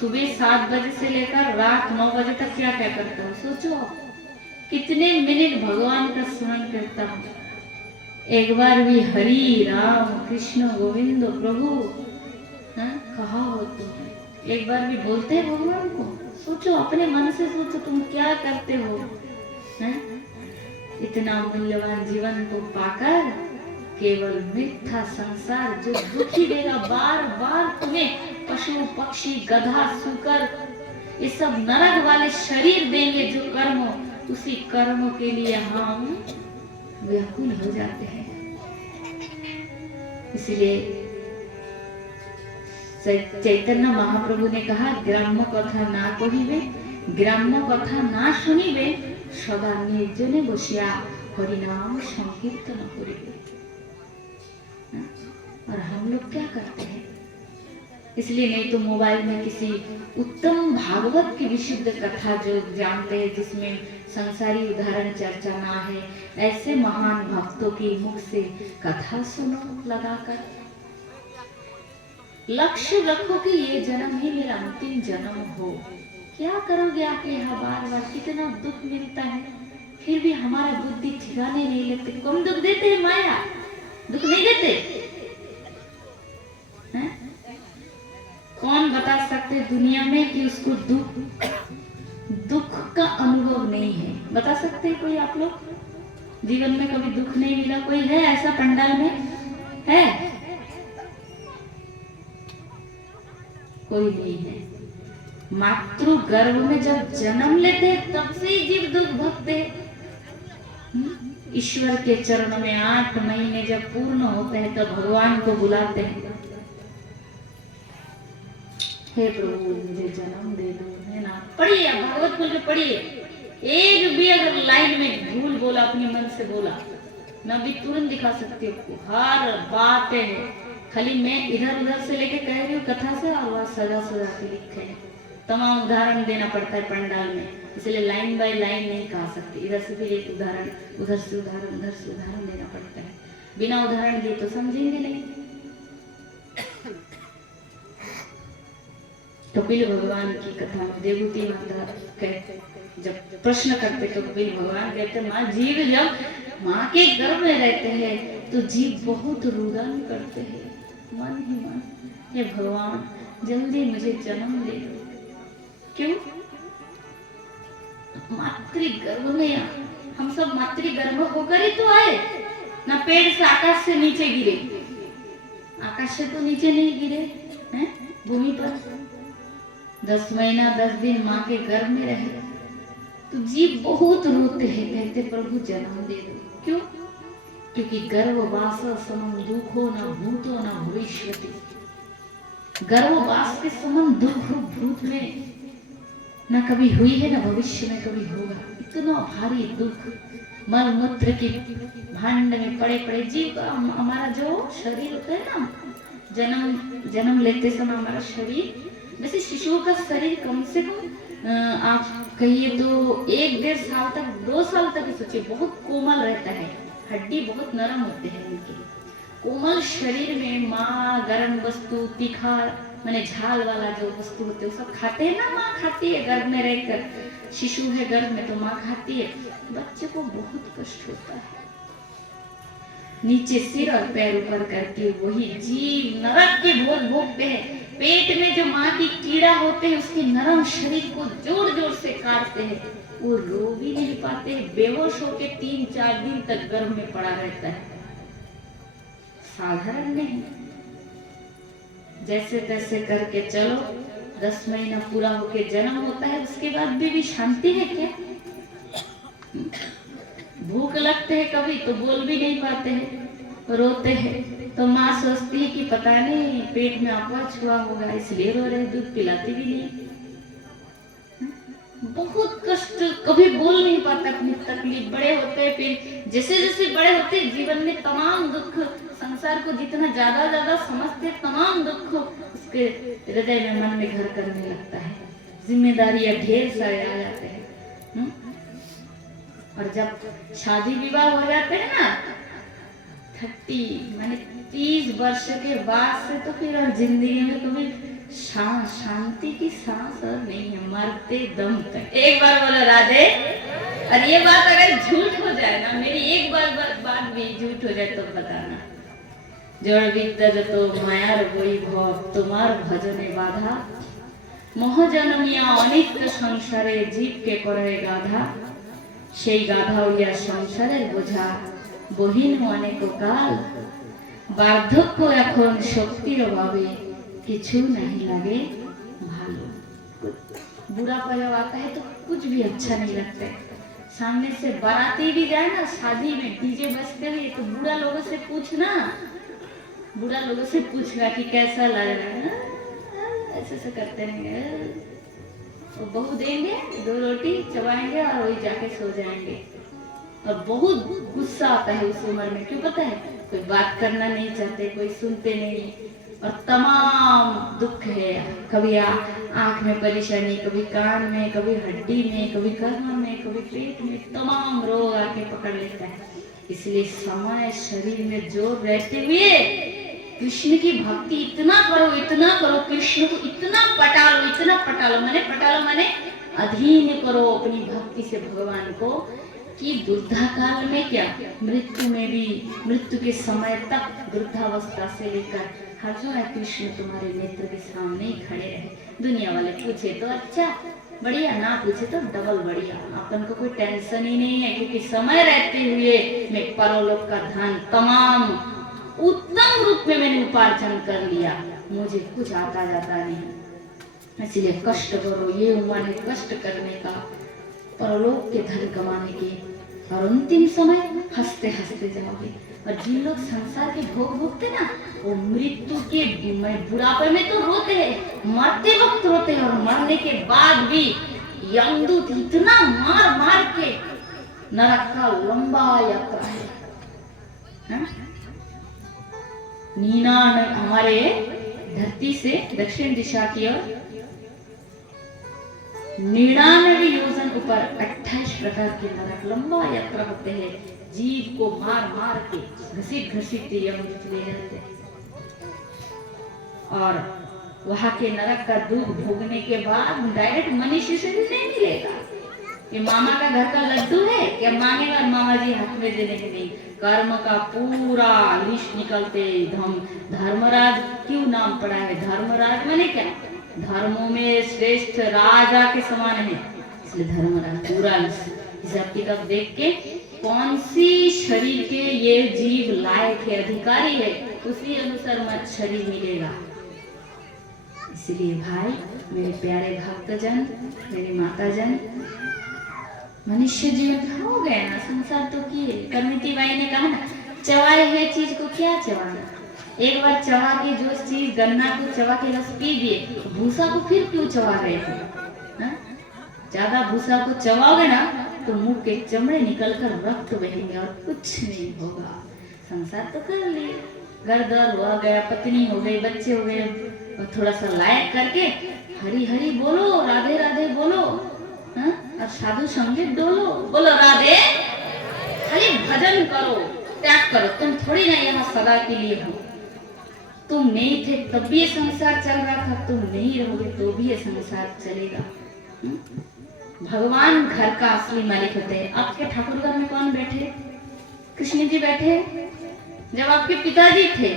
सुबह 7 बजे से लेकर रात 9 बजे तक क्या क्या करता हूँ? सोचो कितने मिनट भगवान का स्मरण करता हूँ। एक बार भी हरि राम कृष्ण गोविंद प्रभु कहा हो तुम? एक बार भी बोलते हैं भगवान को? सोचो, अपने मन से सोचो तुम क्या करते हो। इतना मूल्यवान जीवन को पाकर केवल मिथ्या संसार जो दुखी देगा, बार बार तुम्हें पशु पक्षी गधा सूकर ये सब नरक वाले शरीर देंगे जो कर्म, उसी कर्म के लिए हम व्याकुल हो जाते हैं। इसलिए चैतन्य महाप्रभु ने कहा ग्राम्य कथा ना कहिबे, ग्राम्य कथा ना सुनिबे, सदा निर्जने बसिया हरिनाम संकीर्तन करिबे। और हम लोग क्या करते हैं? इसलिए नहीं तो मोबाइल में किसी उत्तम भागवत की विशुद्ध कथा जो जानते हैं, जिसमें संसारी उदाहरण चर्चा ना है, ऐसे महान भक्तों की मुख से कथा सुनो लगाकर। लक्ष्य रखो कि ये जन्म ही मेरा अंतिम जन्म हो। क्या करोगे आके यहाँ बार बार? कितना दुख मिलता है, फिर भी हमारा बुद्धि ठिकाने नहीं लगते। कौन दुख देते हैं? माया दुख नहीं देते हैं? कौन बता सकते दुनिया में कि उसको दुख का अनुभव नहीं है? बता सकते हैं कोई? आप लोग जीवन में कभी दुख नहीं मिला? कोई है ऐसा पंडाल में? है? कोई नहीं है। मातृ गर्भ में जब जन्म लेते हैं तब से ही जीव दुख भोगते। ईश्वर के चरणों में 8 महीने जब पूर्ण होते हैं तब भगवान को बुलाते हैं, हे प्रभु मुझे जन्म दे दो, है ना? पढ़िए, भागवत बोल के पढ़िए। एक भी अगर लाइन में भूल बोला, अपने मन से बोला, मैं भी तुरंत दिखा सकती हूँ। हर बात है, खाली मैं इधर उधर से लेके कह रही हूँ कथा से, और वह सजा सजा के लिखे हैं। तमाम उदाहरण देना पड़ता है पंडाल में, इसलिए लाइन बाय लाइन नहीं कहा सकती। इधर से फिर एक उदाहरण, उधर से उदाहरण, उधर से उदाहरण देना पड़ता है। बिना उदाहरण दिए तो समझेंगे नहीं। कपिल भगवान की कथा में देवहूति माता कहते, जब प्रश्न करते तो कपिल भगवान कहते, माँ जीव जब माँ के गर्भ में रहते हैं तो जीव बहुत रुदन करते हैं, मन ही मन, हे भगवान जल्दी मुझे जन्म दे दो। क्यों? मातृगर्भ में, हम सब मातृगर्भ होकर ही तो आए ना। पेड़ से आकाश से नीचे गिरे, आकाश से तो नीचे नहीं गिरे हैं, भूमि पर 10 महीना 10 दिन माँ के गर्भ में रहे तो जीव बहुत रोते हैं, कहते प्रभु जन्म दे दो। क्यों? क्योंकि गर्भवास समम दुखो न भूतो न भविष्यति। गर्भवास के समान दुख भूत में न कभी हुई है न भविष्य में कभी होगा। इतना भारी दुख, मल मूत्र की भांड में पड़े पड़े जीव का हमारा जो शरीर होता है ना, जन्म लेते समय हमारा शरीर, वैसे शिशुओं का शरीर कम से कम आप कहिए तो 1-1.5 साल तक, 2 साल तक सोचिए, बहुत कोमल रहता है। हड्डी बहुत नरम होते हैं उनके, कोमल शरीर में माँ गर्म वस्तु तीखा मैंने झाल वाला जो वस्तु होते हैं सब खाते हैं ना, माँ खाती है गर्भ में रहकर, शिशु है गर्भ में तो माँ खाती है, बच्चे को बहुत कष्ट होता है। नीचे सिर और पैर ऊपर करके वही जीव नरक के भोग भोगते हैं। पेट में जो माँ की कीड़ा होते हैं उसके नरम शरीर को जोर जोर से काटते हैं, वो रो भी नहीं पाते, बेहोश होकर 3-4 दिन तक गर्भ में पड़ा रहता है। साधारण नहीं, जैसे तैसे करके चलो, 10 महीना पूरा होके जन्म होता है, उसके बाद भी शांति है क्या? भूख लगते है कभी तो बोल भी नहीं पाते हैं, रोते हैं तो माँ सोचती है कि पता नहीं पेट में अपच हुआ होगा इसलिए रो रहे, दूध पिलाती भी नहीं। बहुत कष्ट, कभी बोल नहीं पाता अपनी तकलीफ। बड़े होते फिर जैसे जैसे बड़े होते जीवन में तमाम दुख, संसार को जितना ज्यादा समझते तमाम दुख उसके हृदय में मन में घर करने लगता है, जिम्मेदारियां ढेर सारे आ जाते हैं। और जब शादी विवाह हो जाते हैं ना 30 वर्ष के बाद से तो फिर और जिंदगी में कभी शांति की सांस और नहीं है, मरते दम तक। एक बार बोलो राधे। और ये बात अगर झूठ हो जाए ना, मेरी एक बात भी झूठ हो जाए तो बताना। जड़ विद्तर तो मायार वैभव तुम्हार भजने बाधा, मोहजनमिया अनित्य संसारे जीव के करे गाधा, সেই গাধা হইয়া সংসারের বোঝা বহিন অনেক কাল, বার্ধক্য এখন শক্তির অভাবে কিছু नहीं लगे भालो। बुढ़ापा जब आता है तो कुछ भी अच्छा नहीं लगता है। सामने से बाराती भी जाए ना शादी में डीजे बजते हुए तो बुढ़ा लोगों से पूछना कि कैसा लग रहा है, ऐसे करते रहेंगे, तो बहू देंगे 2 रोटी चबाएंगे और वही जाके सो जाएंगे। और बहुत गुस्सा आता है उस उम्र में, क्यों पता है? कोई बात करना नहीं चाहते, कोई सुनते नहीं, और तमाम दुख है। कभी आंख में परेशानी, कभी कान में, कभी हड्डी में, कभी कमर में, कभी पेट में, तमाम रोग आके पकड़ लेता है। इसलिए समय शरीर में जोर रहते हुए कृष्ण की भक्ति इतना करो, कृष्ण को इतना पटा लो, माने अधीन करो अपनी भक्ति से भगवान को, कि वृद्धा काल में क्या, मृत्यु में भी, मृत्यु के समय तक, वृद्धावस्था से लेकर हर जो है कृष्ण तुम्हारे नेत्र के सामने ही खड़े रहे। दुनिया वाले पूछे तो अच्छा बढ़िया, ना पूछे तो डबल बढ़िया। अपन को कोई टेंशन ही नहीं है, क्योंकि समय रहते हुए मैं परलोक का धन तमाम उत्तम रूप में मैंने उपार्जन कर लिया, मुझे कुछ आता जाता नहीं। इसलिए कष्ट करो, ये उम्र है कष्ट करने का, परलोक के धन कमाने के, और अंतिम समय हंसते हंसते जाओगे। और जिन लोग संसार के भोग भोगते ना, वो मृत्यु के बुढ़ापे में तो रोते हैं, मरते वक्त रोते हैं, और मरने के बाद भी यमदूत इतना मार के, नरक का लंबा यात्रा है। नीना हमारे धरती से दक्षिण दिशा की ओर 99 योजन ऊपर 28 प्रकार के नरक लंबा यात्रा होते हैं। जीव को मार के घसीट यमदूत ले जाते हैं, और वहां के नरक का दुख भोगने के बाद डायरेक्ट मनुष्य से भी नहीं मिलेगा। ये मामा का घर का लड्डू है क्या मांगेगा मामा जी हाथ में दे देंगे? नहीं, कर्म का पूरा लिस्ट निकलते। धर्मराज क्यों नाम पड़ा है? धर्मराज माने क्या? धर्मों में श्रेष्ठ राजा के समान है, इसलिए धर्मराज पूरा हिसाब किताब देख के कौन सी शरीर के ये जीव लायक है, अधिकारी है, उसी अनुसार मत शरीर मिलेगा। इसलिए भाई, मेरे प्यारे भक्तजन, मेरे माताजन, मनुष्य जीवन हो गया ना, संसार तो किए। करमिती बाई ने कहा ना, चबाए हुए चीज को क्या चबाना, एक बार चबा के जो चीज, गन्ना को चबा के रस पी दिए, भूसा को फिर क्यों चबा रहे थे? ज्यादा भूसा को चबाओगे ना तो मुंह के चमड़े निकलकर रक्त बहेंगे और कुछ नहीं होगा। संसार तो कर लिए, घर दर हो गया, पत्नी हो गई, बच्चे हो गए, और थोड़ा सा लायक करके हरी हरी बोलो, राधे राधे बोलो, और साधु संगीत डोलो, बोलो राधे, खाली भजन करो, त्याग करो, तुम थोड़ी ना यहाँ सदा के लिए हो। तुम नहीं थे तब भी ये संसार चल रहा था, तुम नहीं रहोगे तो भी ये संसार चलेगा। भगवान घर का असली मालिक होते हैं। आपके ठाकुर घर में कौन बैठे? कृष्ण जी बैठे। जब आपके पिताजी थे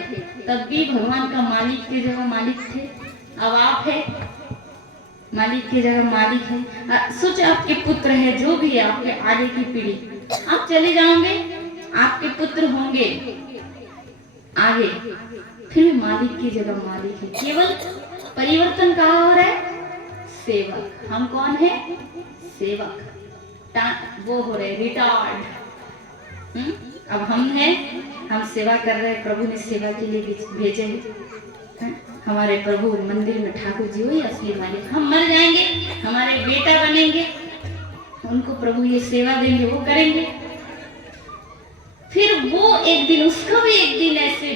तब भी भगवान का मालिक की जगह मालिक थे। अब आप है मालिक की जगह मालिक है। सोच आपके पुत्र है, जो भी है आपके आगे की पीढ़ी, आप चले जाओगे, आपके पुत्र होंगे आगे, फिर मालिक की जगह मालिक है। केवल परिवर्तन कहाँ हो रहा है? सेवक। हम कौन है? सेवक। वो हो रहे रिटार्ड। अब हम हैं, हम सेवा कर रहे हैं। प्रभु ने सेवा के लिए भेजे हैं। हमारे प्रभु मंदिर में ठाकुर जी वही असली मालिक। हम मर जाएंगे, हमारे बेटा बनेंगे, उनको प्रभु ये सेवा देंगे, वो करेंगे। फिर वो एक दिन, उसका भी एक दिन ऐसे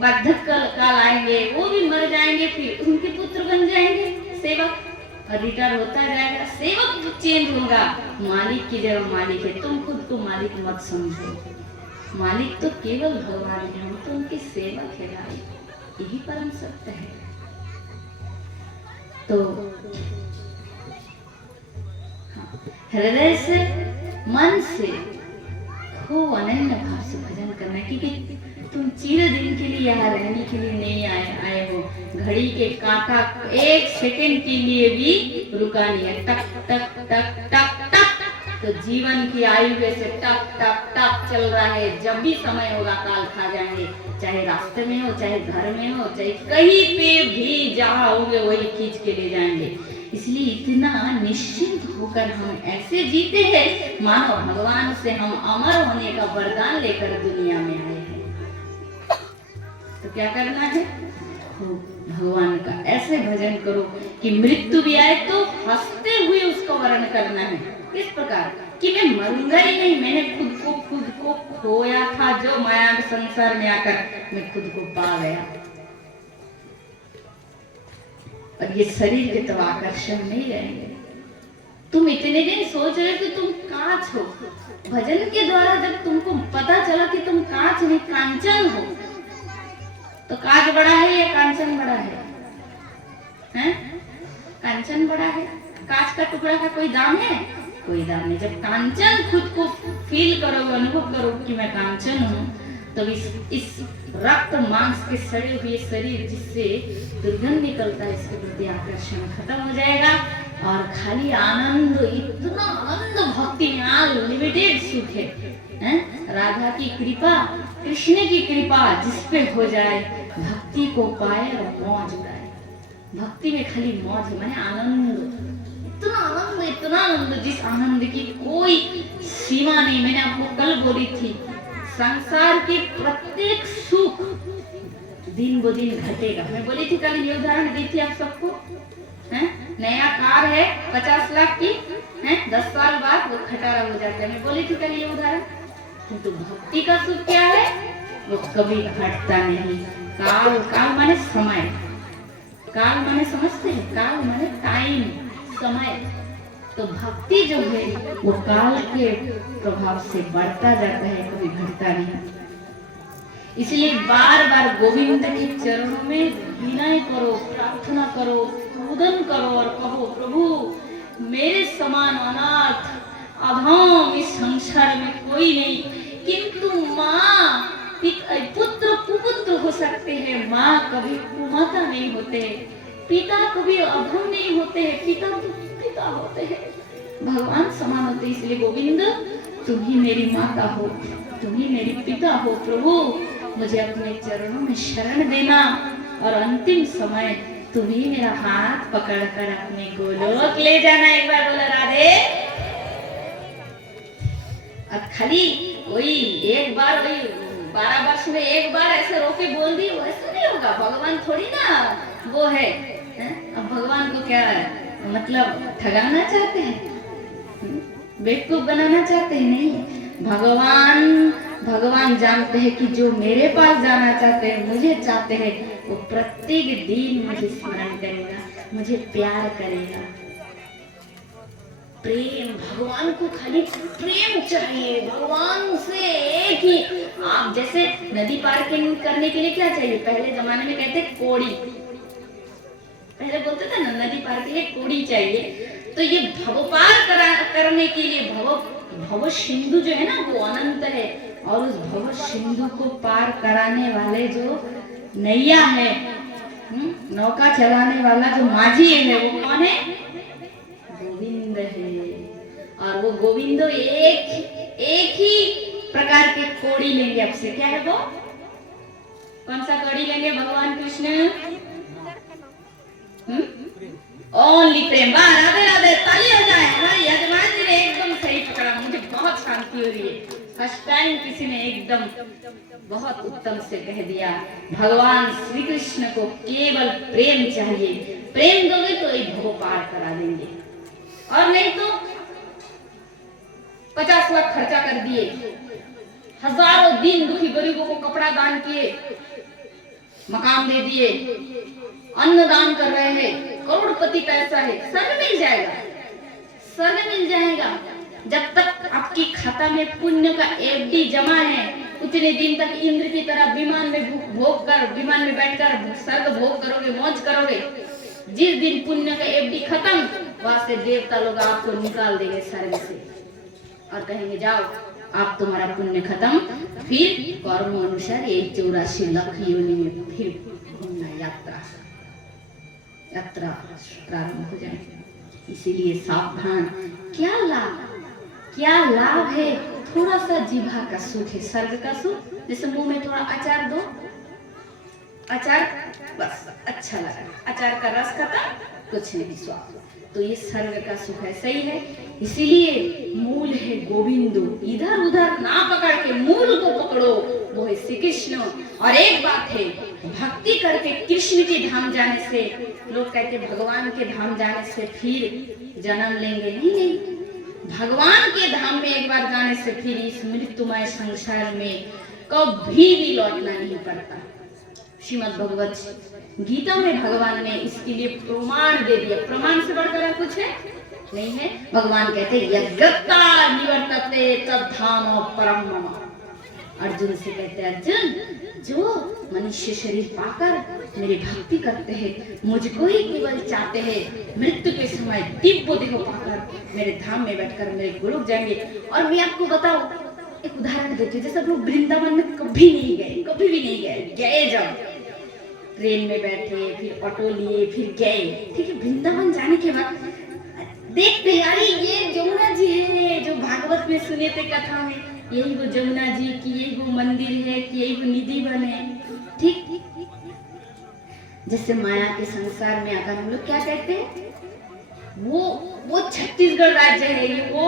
वार्धक्य काल आएंगे, वो भी मर जाएंगे, फिर उनके पुत्र बन जाएंगे सेवक, और रिटायर होता जाएगा। सेवक चेंज होगा, मालिक की जगह मालिक है। तुम खुद को मालिक मत समझो, मालिक तो केवल भगवान है, हम तो उनके सेवक है भाई। यही परम सत्य है। तो हृदय से, मन से खूब अनन्य भाव से भजन करना है, क्योंकि तुम चिर दिन के लिए यहाँ रहने के लिए नहीं आए हो। घड़ी के कांटा एक सेकंड के लिए भी रुका नहीं है। टक टक टक टक टक, तो जीवन की आयु वैसे टक टक टक चल रहा है। जब भी समय होगा काल खा जाएंगे, चाहे रास्ते में हो, चाहे घर में हो, चाहे कहीं पे भी जहाँ होंगे वही खींच के ले जाएंगे। इसलिए इतना निश्चिंत होकर हम ऐसे जीते हैं मानो भगवान से हम अमर होने का वरदान लेकर दुनिया में आए हैं। तो क्या करना है? भगवान का ऐसे भजन करो कि मृत्यु भी आए तो हंसते हुए उसका वर्ण करना है। किस प्रकार कि मैं मरूंगा ही नहीं, मैंने खुद को खोया था, जो माया के संसार में आकर मैं खुद को पा गया। और ये शरीर के तो आकर्षण नहीं रहेंगे। तुम इतने दिन सोच रहे कि तुम कांच हो, भजन के द्वारा जब तुमको पता चला कि तुम कांच नहीं कांचन हो, तो कांच बड़ा है या कांचन बड़ा है? हैं? कांचन बड़ा है। कांच का टुकड़ा का कोई दाम है? कोई दाम नहीं। जब कांचन खुद को फील करोगे, अनुभव करोगे कि मैं कांचन हूँ, तब इस रक्त मांस के सड़े हुए शरीर जिससे दुर्गंध निकलता है, इसके प्रति आकर्षण खत्म हो जाएगा और खाली आनंद, इतना आनंद भक्ति में अनलिमिटेड सुख है। राधा की कृपा, कृष्ण की कृपा जिस पे हो जाए, भक्ति को पाए और मौज उड़ाए। भक्ति में खाली मौज है, माने आनंद, इतना आनंद जिस आनंद की कोई सीमा नहीं। मैंने आपको कल बोली थी, संसार के प्रत्येक सुख दिन ब दिन घटेगा। मैं बोली थी कल, ये उदाहरण दी थी आप सबको। नया कार है 50 लाख की, 10 साल बाद वो खटारा हो जाता है। मैं बोली थी कल ये उदाहरण। किंतु भक्ति का सुख क्या है? वो कभी घटता नहीं। काल, काल माने समय, काल माने समझते हैं, काल माने टाइम, समय। तो भक्ति जो है वो काल के प्रभाव से बढ़ता जाता है, कभी घटता नहीं। इसलिए बार बार गोविंद के चरणों में विनय करो, प्रार्थना करो, रुदन करो और कहो, प्रभु मेरे समान अनाथ अधम इस संसार में कोई नहीं, किंतु माँ पुत्र कुपुत्र हो सकते हैं, माँ कभी कुमाता नहीं होते, पिता कभी अधम नहीं होते हैं, पिता तो पिता होते हैं, भगवान समान होते। इसलिए गोविंद तुम ही मेरी माता हो, तुम ही मेरी पिता हो। प्रभु मुझे अपने चरणों में शरण देना और अंतिम समय तुम ही मेरा हाथ पकड़कर अपने गोलोक ले जाना। एक बार बोला राधे। अब खाली वही एक बार, वही 12 वर्ष में एक बार ऐसे रोके बोल दी, वैसे नहीं होगा। भगवान थोड़ी ना वो है। अब भगवान को क्या मतलब ठगाना चाहते हैं, बेवकूफ बनाना चाहते हैं? नहीं, भगवान जानते हैं कि जो मेरे पास जाना चाहते हैं, मुझे चाहते हैं, वो प्रत्येक दिन मुझे स्मरण करेगा, मुझे प्यार करेगा। प्रेम, भगवान को खाली प्रेम चाहिए। भगवान से एक ही जैसे नदी पार करने के लिए क्या चाहिए? पहले जमाने में कहते कोड़ी, पहले बोलते थे ना नदी पार के लिए कोड़ी चाहिए। तो ये भव पार करने के लिए भव सिंधु जो है ना वो अनंत है, और उस भव सिंधु को पार कराने वाले जो नैया है, नौका चलाने वाला जो माझी है वो कौन है? गोविंद है। और वो गोविंद एक ही प्रकार के कोड़ी लेंगे आपसे। क्या है वो? कौन सा कोड़ी लेंगे भगवान कृष्ण? ओनली प्रेम। राधे राधे, ताली हो जाए। हमारे यजमान जी ने एकदम सही पकड़ा, मुझे बहुत शांति हो रही है। फर्स्ट टाइम किसी ने एकदम बहुत उत्तम से कह दिया। भगवान श्री कृष्ण को केवल प्रेम चाहिए, प्रेम दोगे तो एक भव पार करा देंगे, और नहीं तो 50 लाख खर्चा कर दिए, हजारों दिन दुखी गरीबों को कपड़ा दान किए, मकान दे दिए, अन्न दान कर रहे हैं, करोड़पति पैसा है, स्वर्ग मिल जाएगा, स्वर्ग मिल जाएगा। जब तक आपकी खाता में पुण्य का एफडी जमा है, उतने दिन तक इंद्र की तरह विमान में बैठकर स्वर्ग भोग करोगे, मौज करोगे। जिस दिन पुण्य का एफडी खत्म, वहां से देवता लोग आपको निकाल देंगे स्वर्ग से और कहेंगे जाओ आप तुम्हारा पुण्य खत्म, फिर कर्म अनुसार 84 लाख योनि में फिर घूमना, यात्रा प्रारंभ हो जाएगी। इसीलिए सावधान। क्या लाभ है? थोड़ा सा जीभा का सुख है, स्वर्ग का सुख। जैसे मुंह में थोड़ा अचार दो, अचार बस अच्छा लगा, अचार का रस खत्म, कुछ नहीं स्वाद। तो ये स्वर्ग का सुख है, सही है। इसीलिए मूल है गोविंदो, इधर उधर ना पकड़ के मूल को पकड़ो, वो है श्री कृष्ण। और एक बात है, भक्ति करके कृष्ण के धाम जाने से, लोग कहते भगवान के धाम जाने से फिर जन्म लेंगे, नहीं, भगवान के धाम में एक बार जाने से फिर इस मृत्युमय संसार में कभी भी लौटना नहीं पड़ता। श्रीमद् भगवत गीता में भगवान ने इसके लिए प्रमाण दे दिया। प्रमाण से बढ़कर कुछ है नहीं है। भगवान कहते यज्ञता निवर्तते तद्धाम परम मम। अर्जुन से कहते अर्जुन, जो मनुष्य शरीर पाकर मेरी भक्ति करते हैं, मुझको ही केवल चाहते हैं, मृत्यु के समय दिव्य देह पाकर मेरे धाम में बैठकर मेरे गोलोक जाएंगे। और मैं आपको बताऊं, एक उदाहरण देती हूँ। जैसे आप लोग वृंदावन में कभी नहीं गए, कभी भी नहीं गए, जाओ ट्रेन में बैठे, फिर ऑटो लिए, फिर गए, ठीक है। वृंदावन जाने के बाद देखते अरे ये जमुना जी है जो भागवत में सुने थे कथा में, यही वो जमुना जी की, यही वो मंदिर है कि यही वो निधि वन है, ठीक। जैसे माया के संसार में आकर हम लोग क्या कहते हैं, वो छत्तीसगढ़ राज्य है, वो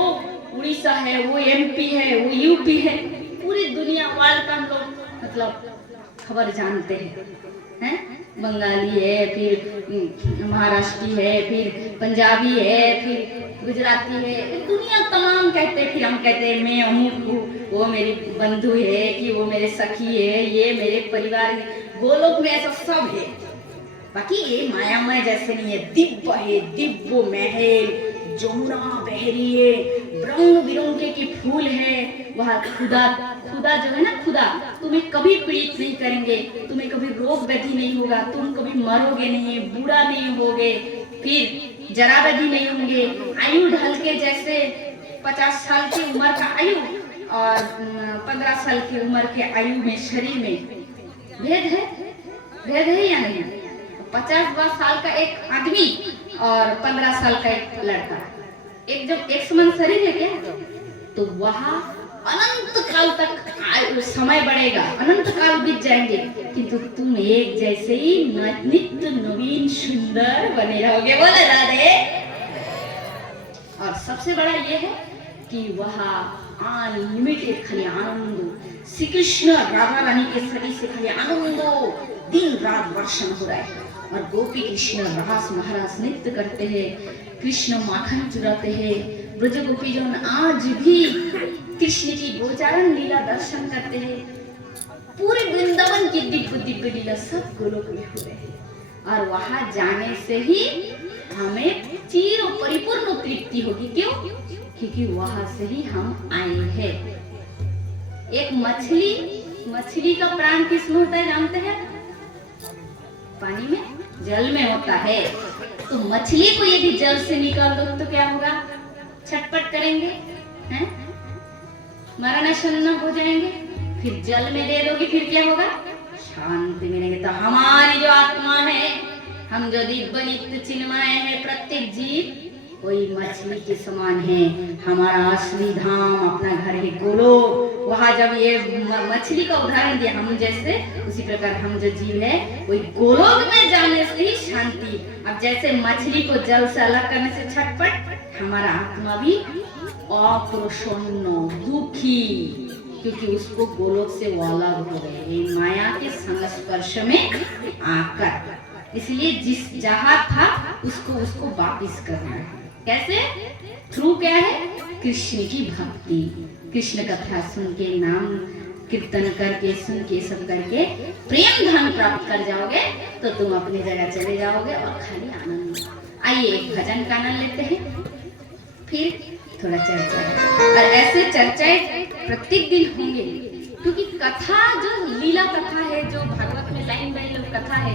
उड़ीसा है, वो एमपी है, वो यूपी है, पूरी दुनिया वर्ल्ड का हम लोग मतलब खबर जानते हैं। बंगाली है, फिर महाराष्ट्री है, फिर पंजाबी है, फिर गुजराती है, दुनिया तमाम कहते हैं। फिर हम कहते हैं मैं अमुक हूँ, वो मेरी बंधु है, कि वो मेरे सखी है, ये मेरे परिवार है। गोलोक में ऐसा सब है, बाकी ये मायामय जैसे नहीं है। दिव्य है, दिव्य महल, जमुना बह रही है, रंग बिरंगे के फूल है, वहाँ खुदा जो है ना, खुदा तुम्हें कभी पीड़ित नहीं करेंगे, तुम्हें कभी रोग व्याधि नहीं होगा, तुम कभी मरोगे नहीं, बूढ़ा नहीं होगे, फिर जरा व्याधि नहीं होंगे। आयु ढल के जैसे 50 साल की उम्र का आयु और 15 साल की उम्र के आयु में शरीर में भेद है या नहीं? 50 साल का एक आदमी और 15 साल का एक लड़का, एक समान शरीर है क्या? तो वहाँ अनंत काल तक समय बढ़ेगा, अनंत काल बीत जाएंगे, किंतु तुम एक जैसे ही नित्य नवीन सुंदर बने रहोगे। बोले राधे। और सबसे बड़ा ये है कि वहाँ अनलिमिटेड खाली आनंद, श्री कृष्ण राधा रानी के सभी से खाली आनंदो दिन रात वर्षण हो रहा है। और गोपी कृष्ण रास महारास नृत्य करते हैं, कृष्ण माखन चुराते हैं। ब्रज गोपी जन आज भी कृष्ण की गोचारण लीला दर्शन करते हैं। पूरे वृंदावन की दिव्य लीला सब गोलोक में हो रहे हैं। और वहां जाने से ही हमें चिर परिपूर्ण तृप्ति होगी। क्यों? क्योंकि वहां से ही हम आए हैं। एक मछली मछली का प्राण किसमें होता है जानते हैं? पानी में, जल में होता है। तो मछली को यदि जल से निकाल दो तो क्या होगा? छटपट करेंगे, हैं? मरणासन्न हो जाएंगे। फिर जल में दे दोगे फिर क्या होगा? शांति मिलेगी। तो हमारी जो आत्मा है, हम जो दिव्य नित्य चिन्मय है, प्रत्येक जीव कोई मछली के समान है। हमारा असली धाम अपना घर है गोलोक। वहां जब ये मछली का उदाहरण दिया हम जैसे, उसी प्रकार हम जो जीव है वही गोलोक में जाने से ही शांति। अब जैसे मछली को जल से अलग करने से छटपट, हमारा आत्मा भी अप्रसन्न दुखी, क्योंकि उसको गोलोक से वो अलग हो गए माया के संस्पर्श में आकर। इसलिए जिस जहां था उसको वापिस करना है। कैसे? थ्रू क्या है? कृष्ण की भक्ति, कृष्ण कथा सुन के, नाम कीर्तन करके, सुन के, सब करके प्रेम धन प्राप्त कर जाओगे तो तुम अपनी जगह चले जाओगे और खाली आनंद। आइए एक भजन का आनंद लेते हैं, फिर थोड़ा चर्चा। और ऐसे चर्चाएं प्रत्येक दिन होंगे, क्योंकि कथा जो लीला कथा है, जो भागवत में लाइन बाई लाइन कथा है,